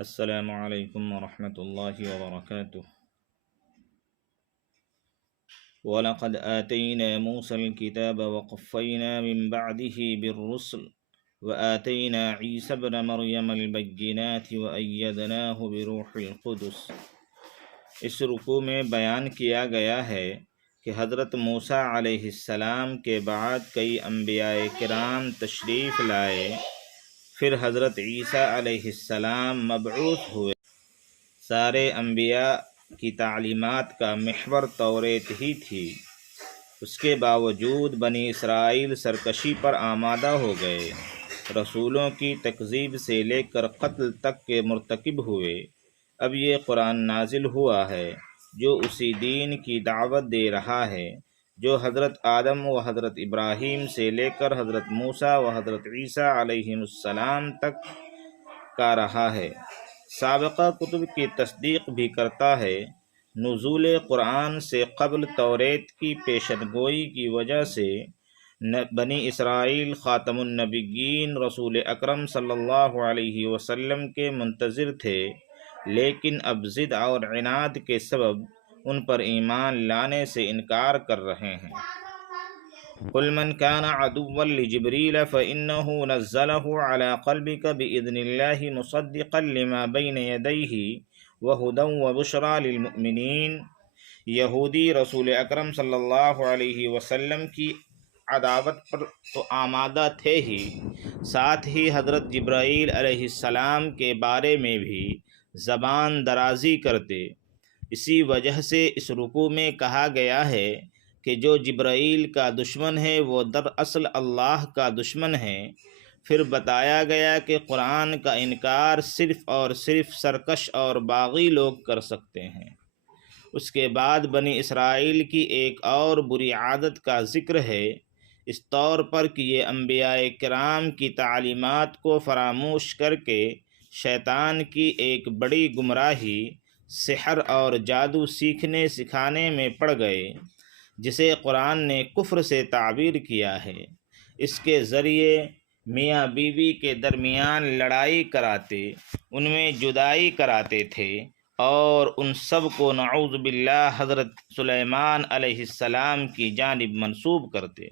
السلام علیکم ورحمۃ اللہ وبرکاتہ۔ وَلَقَدْ آتَيْنَا مُوسَى الْكِتَابَ وَقَفَّيْنَا مِن بَعْدِهِ بِالرُّسُلِ وَآتَيْنَا عِيسَى ابْنَ مَرْيَمَ الْبَيِّنَاتِ وَأَيَّدْنَاهُ بِرُوحِ الْقُدُسِ۔ اس رکوع میں بیان کیا گیا ہے کہ حضرت موسیٰ علیہ السلام کے بعد کئی انبیاء کرام تشریف لائے، پھر حضرت عیسیٰ علیہ السلام مبعوث ہوئے۔ سارے انبیاء کی تعلیمات کا محور توریت ہی تھی، اس کے باوجود بنی اسرائیل سرکشی پر آمادہ ہو گئے، رسولوں کی تکذیب سے لے کر قتل تک کے مرتکب ہوئے۔ اب یہ قرآن نازل ہوا ہے جو اسی دین کی دعوت دے رہا ہے جو حضرت آدم و حضرت ابراہیم سے لے کر حضرت موسیٰ و حضرت عیسیٰ علیہ السلام تک کا رہا ہے۔ سابقہ کتب کی تصدیق بھی کرتا ہے۔ نزول قرآن سے قبل توریت کی پیشن گوئی کی وجہ سے بنی اسرائیل خاتم النبیین رسول اکرم صلی اللہ علیہ وسلم کے منتظر تھے، لیکن اب ضد اور عناد کے سبب ان پر ایمان لانے سے انکار کر رہے ہیں۔ قل من كان عدوا لجبريل فإنه نزله على قلبك بإذن الله مصدقا لما بين يديه وهدى وبشرى للمؤمنين۔ یہودی رسول اکرم صلی اللہ علیہ وسلم کی عداوت پر تو آمادہ تھے ہی، ساتھ ہی حضرت جبرائیل علیہ السلام کے بارے میں بھی زبان درازی کرتے۔ اسی وجہ سے اس رکوع میں کہا گیا ہے کہ جو جبرائیل کا دشمن ہے وہ دراصل اللہ کا دشمن ہے۔ پھر بتایا گیا کہ قرآن کا انکار صرف اور صرف سرکش اور باغی لوگ کر سکتے ہیں۔ اس کے بعد بنی اسرائیل کی ایک اور بری عادت کا ذکر ہے، اس طور پر کہ یہ انبیاء کرام کی تعلیمات کو فراموش کر کے شیطان کی ایک بڑی گمراہی سحر اور جادو سیکھنے سکھانے میں پڑ گئے، جسے قرآن نے کفر سے تعبیر کیا ہے۔ اس کے ذریعے میاں بیوی کے درمیان لڑائی کراتے، ان میں جدائی کراتے تھے اور ان سب کو نعوذ باللہ حضرت سلیمان علیہ السلام کی جانب منسوب کرتے۔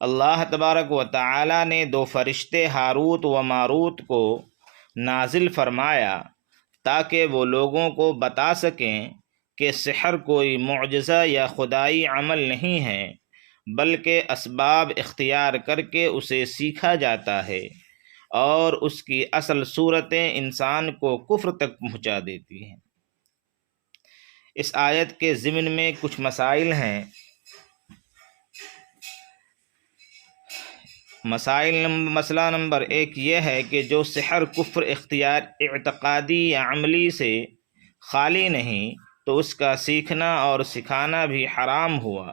اللہ تبارک و تعالی نے دو فرشتے ہاروت و ماروت کو نازل فرمایا تاکہ وہ لوگوں کو بتا سکیں کہ سحر کوئی معجزہ یا خدائی عمل نہیں ہے، بلکہ اسباب اختیار کر کے اسے سیکھا جاتا ہے، اور اس کی اصل صورتیں انسان کو کفر تک پہنچا دیتی ہیں۔ اس آیت کے ضمن میں کچھ مسائل ہیں۔ مسئلہ نمبر 1 یہ ہے کہ جو سحر کفر اعتقادی یا عملی سے خالی نہیں تو اس کا سیکھنا اور سکھانا بھی حرام ہوا،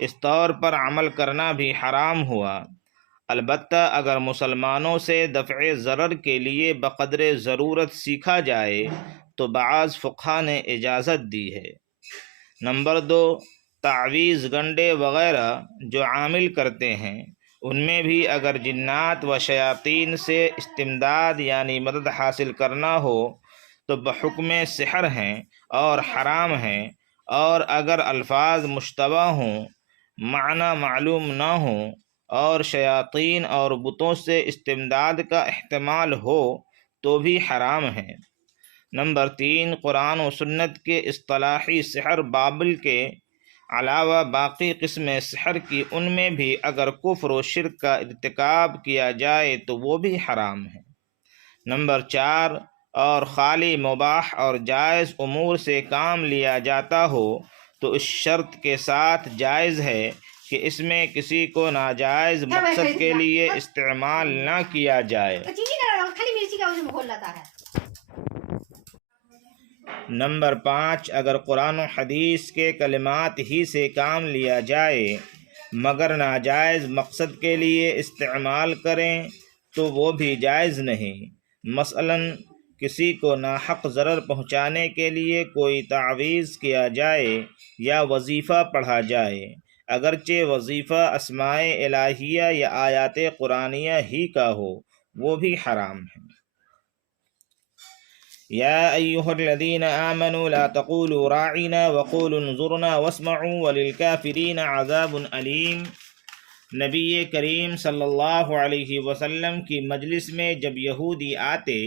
اس طور پر عمل کرنا بھی حرام ہوا۔ البتہ اگر مسلمانوں سے دفع ضرر کے لیے بقدر ضرورت سیکھا جائے تو بعض فقہا نے اجازت دی ہے۔ نمبر 2 تعویذ گنڈے وغیرہ جو عامل کرتے ہیں، ان میں بھی اگر جنات و شیاطین سے استمداد یعنی مدد حاصل کرنا ہو تو بحکم سحر ہیں اور حرام ہیں، اور اگر الفاظ مشتبہ ہوں، معنی معلوم نہ ہوں اور شیاطین اور بتوں سے استمداد کا احتمال ہو تو بھی حرام ہیں۔ نمبر 3 قرآن و سنت کے اصطلاحی سحر بابل کے علاوہ باقی قسم سحر کی ان میں بھی اگر کفر و شرک کا ارتکاب کیا جائے تو وہ بھی حرام ہے۔ نمبر 4 اور خالی مباح اور جائز امور سے کام لیا جاتا ہو تو اس شرط کے ساتھ جائز ہے کہ اس میں کسی کو ناجائز مقصد کے لیے استعمال نہ کیا جائے۔ نمبر 5 اگر قرآن و حدیث کے کلمات ہی سے کام لیا جائے مگر ناجائز مقصد کے لیے استعمال کریں تو وہ بھی جائز نہیں۔ مثلاً کسی کو ناحق ضرر پہنچانے کے لیے کوئی تعویذ کیا جائے یا وظیفہ پڑھا جائے، اگرچہ وظیفہ اسماء الہیہ یا آیات قرآنیہ ہی کا ہو، وہ بھی حرام ہے۔ يا أيها الذين آمنوا لا تقولوا راعنا وقولوا انظرنا واسمعوا وللكافرين عذاب أليم۔ نبی کریم صلی اللہ علیہ وسلم کی مجلس میں جب یہودی آتے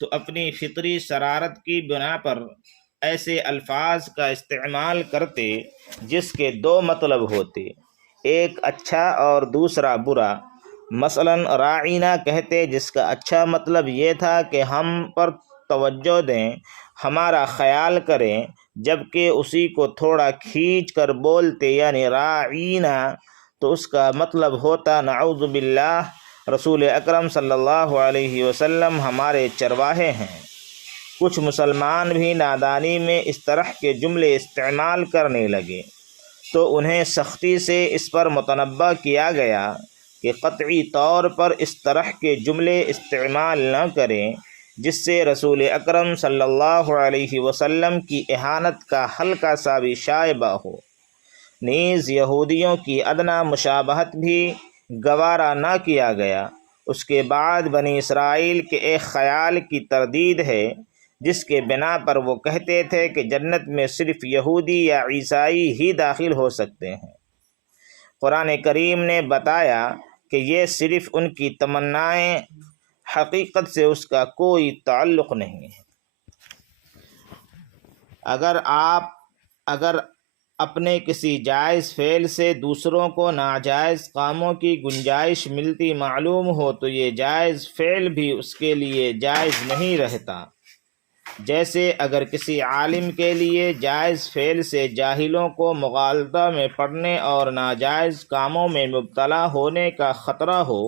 تو اپنی فطری شرارت کی بنا پر ایسے الفاظ کا استعمال کرتے جس کے دو مطلب ہوتے، ایک اچھا اور دوسرا برا۔ مثلا راعینا کہتے جس کا اچھا مطلب یہ تھا کہ ہم پر توجہ دیں، ہمارا خیال کریں، جبکہ اسی کو تھوڑا کھینچ کر بولتے یعنی راعینا تو اس کا مطلب ہوتا نعوذ باللہ رسول اکرم صلی اللہ علیہ وسلم ہمارے چرواہے ہیں۔ کچھ مسلمان بھی نادانی میں اس طرح کے جملے استعمال کرنے لگے تو انہیں سختی سے اس پر متنبہ کیا گیا کہ قطعی طور پر اس طرح کے جملے استعمال نہ کریں جس سے رسول اکرم صلی اللہ علیہ وسلم کی اہانت کا ہلکا سا بھی شائبہ ہو۔ نیز یہودیوں کی ادنا مشابہت بھی گوارا نہ کیا گیا۔ اس کے بعد بنی اسرائیل کے ایک خیال کی تردید ہے جس کے بنا پر وہ کہتے تھے کہ جنت میں صرف یہودی یا عیسائی ہی داخل ہو سکتے ہیں۔ قرآن کریم نے بتایا کہ یہ صرف ان کی تمنائیں، حقیقت سے اس کا کوئی تعلق نہیں ہے۔ اگر اپنے کسی جائز فعل سے دوسروں کو ناجائز کاموں کی گنجائش ملتی معلوم ہو تو یہ جائز فعل بھی اس کے لیے جائز نہیں رہتا۔ جیسے اگر کسی عالم کے لیے جائز فعل سے جاہلوں کو مغالطہ میں پڑنے اور ناجائز کاموں میں مبتلا ہونے کا خطرہ ہو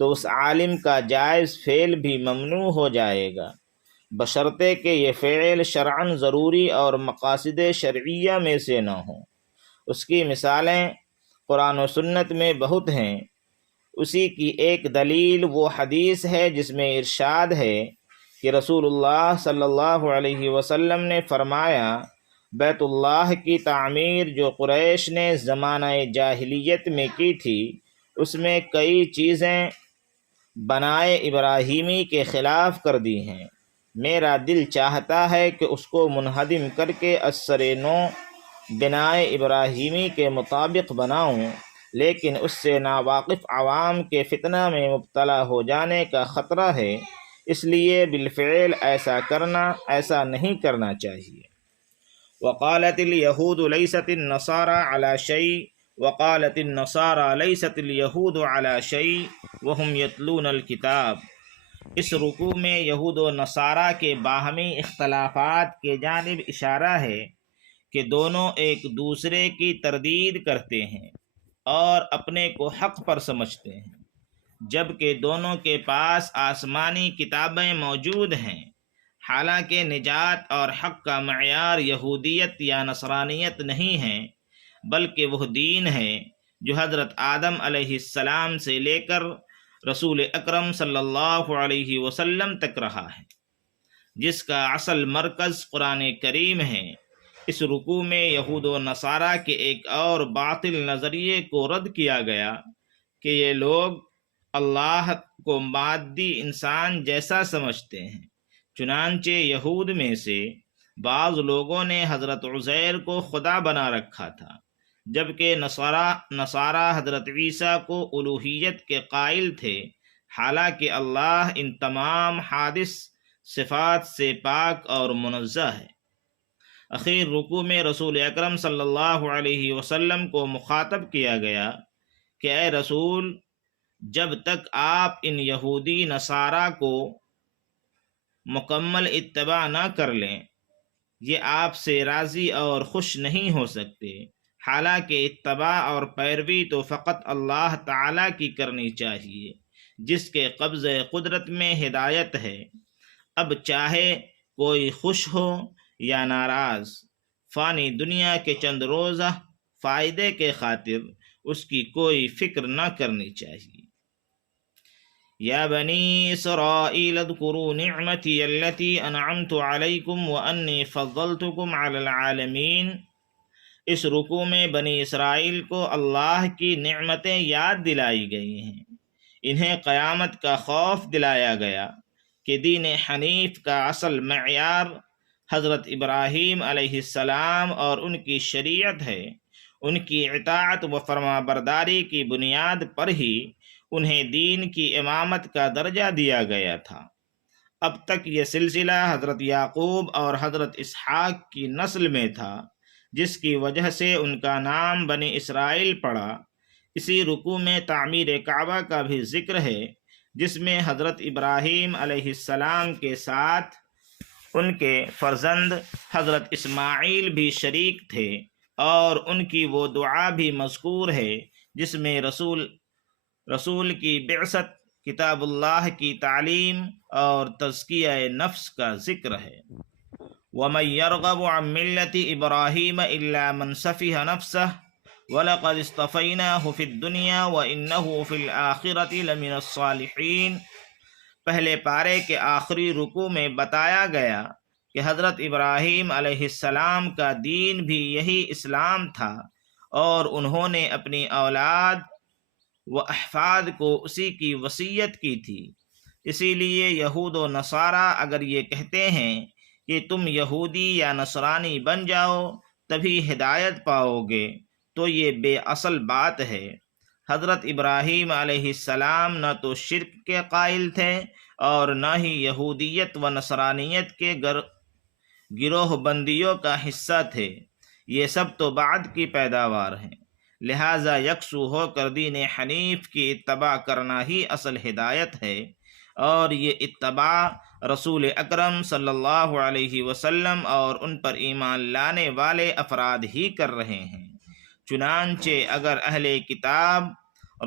تو اس عالم کا جائز فعل بھی ممنوع ہو جائے گا، بشرطے کہ یہ فعل شرعاً ضروری اور مقاصد شرعیہ میں سے نہ ہوں۔ اس کی مثالیں قرآن و سنت میں بہت ہیں۔ اسی کی ایک دلیل وہ حدیث ہے جس میں ارشاد ہے کہ رسول اللہ صلی اللہ علیہ وسلم نے فرمایا، بیت اللہ کی تعمیر جو قریش نے زمانہ جاہلیت میں کی تھی اس میں کئی چیزیں بنائے ابراہیمی کے خلاف کر دی ہیں۔ میرا دل چاہتا ہے کہ اس کو منہدم کر کے اثر نو بنائے ابراہیمی کے مطابق بناؤں، لیکن اس سے ناواقف عوام کے فتنہ میں مبتلا ہو جانے کا خطرہ ہے، اس لیے بالفعل ایسا نہیں کرنا چاہیے۔ وقالت اليہود لیست النصارى على شيء وقالت النصارى لیست اليہود على شيء وهم يتلون الكتاب۔ اس رکوع میں یہود و نصارہ کے باہمی اختلافات کے جانب اشارہ ہے کہ دونوں ایک دوسرے کی تردید کرتے ہیں اور اپنے کو حق پر سمجھتے ہیں، جبکہ دونوں کے پاس آسمانی کتابیں موجود ہیں۔ حالانکہ نجات اور حق کا معیار یہودیت یا نصرانیت نہیں ہے، بلکہ وہ دین ہے جو حضرت آدم علیہ السلام سے لے کر رسول اکرم صلی اللہ علیہ وسلم تک رہا ہے، جس کا اصل مرکز قرآن کریم ہے۔ اس رکوع میں یہود و نصارہ کے ایک اور باطل نظریے کو رد کیا گیا کہ یہ لوگ اللہ کو مادی انسان جیسا سمجھتے ہیں۔ چنانچہ یہود میں سے بعض لوگوں نے حضرت عزیر کو خدا بنا رکھا تھا، جبکہ نصارہ حضرت عیسیٰ کو الوہیت کے قائل تھے، حالانکہ اللہ ان تمام حادث صفات سے پاک اور منزہ ہے۔ اخیر رکوع میں رسول اکرم صلی اللہ علیہ وسلم کو مخاطب کیا گیا کہ اے رسول، جب تک آپ ان یہودی نصارہ کو مکمل اتباع نہ کر لیں یہ آپ سے راضی اور خوش نہیں ہو سکتے، حالانکہ اتباع اور پیروی تو فقط اللہ تعالیٰ کی کرنی چاہیے جس کے قبضہ قدرت میں ہدایت ہے۔ اب چاہے کوئی خوش ہو یا ناراض، فانی دنیا کے چند روزہ فائدے کے خاطر اس کی کوئی فکر نہ کرنی چاہیے۔ یا بنی اسرائیل اذکروا نعمتی التي انعمت علیکم وانی فضلتکم علی العالمین۔ اس رکوع میں بنی اسرائیل کو اللہ کی نعمتیں یاد دلائی گئی ہیں، انہیں قیامت کا خوف دلایا گیا کہ دین حنیف کا اصل معیار حضرت ابراہیم علیہ السلام اور ان کی شریعت ہے۔ ان کی اطاعت و فرما برداری کی بنیاد پر ہی انہیں دین کی امامت کا درجہ دیا گیا تھا۔ اب تک یہ سلسلہ حضرت یعقوب اور حضرت اسحاق کی نسل میں تھا، جس کی وجہ سے ان کا نام بنی اسرائیل پڑا۔ اسی رکوع میں تعمیر کعبہ کا بھی ذکر ہے، جس میں حضرت ابراہیم علیہ السلام کے ساتھ ان کے فرزند حضرت اسماعیل بھی شریک تھے، اور ان کی وہ دعا بھی مذکور ہے جس میں رسول کی بعثت، کتاب اللہ کی تعلیم اور تزکیہ نفس کا ذکر ہے۔ وَمَن يَرْغَبُ عَن مِّلَّةِ إِبْرَاهِيمَ إِلَّا مَن سَفِهَ نَفْسَهُ وَلَقَدِ اصْطَفَيْنَاهُ فِي الدُّنْيَا وَإِنَّهُ فِي الْآخِرَةِ لَمِنَ الصَّالِحِينَ۔ پہلے پارے کے آخری رکوع میں بتایا گیا کہ حضرت ابراہیم علیہ السلام کا دین بھی یہی اسلام تھا، اور انہوں نے اپنی اولاد و احفاد کو اسی کی وصیت کی تھی۔ اسی لیے یہود و نصارہ اگر یہ کہتے ہیں کہ تم یہودی یا نصرانی بن جاؤ تبھی ہدایت پاؤ گے، تو یہ بے اصل بات ہے۔ حضرت ابراہیم علیہ السلام نہ تو شرک کے قائل تھے اور نہ ہی یہودیت و نصرانیت کے گروہ بندیوں کا حصہ تھے، یہ سب تو بعد کی پیداوار ہیں۔ لہٰذا یکسو ہو کر دین حنیف کی اتباع کرنا ہی اصل ہدایت ہے، اور یہ اتباع رسول اکرم صلی اللہ علیہ وسلم اور ان پر ایمان لانے والے افراد ہی کر رہے ہیں۔ چنانچہ اگر اہل کتاب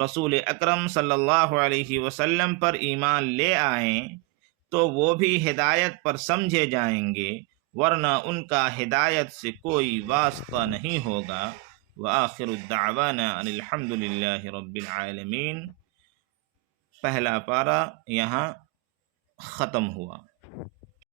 رسول اکرم صلی اللہ علیہ وسلم پر ایمان لے آئیں تو وہ بھی ہدایت پر سمجھے جائیں گے، ورنہ ان کا ہدایت سے کوئی واسطہ نہیں ہوگا۔ وآخر الدعوانا ان الحمد للہ رب العالمین۔ پہلا پارہ یہاں ختم ہوا۔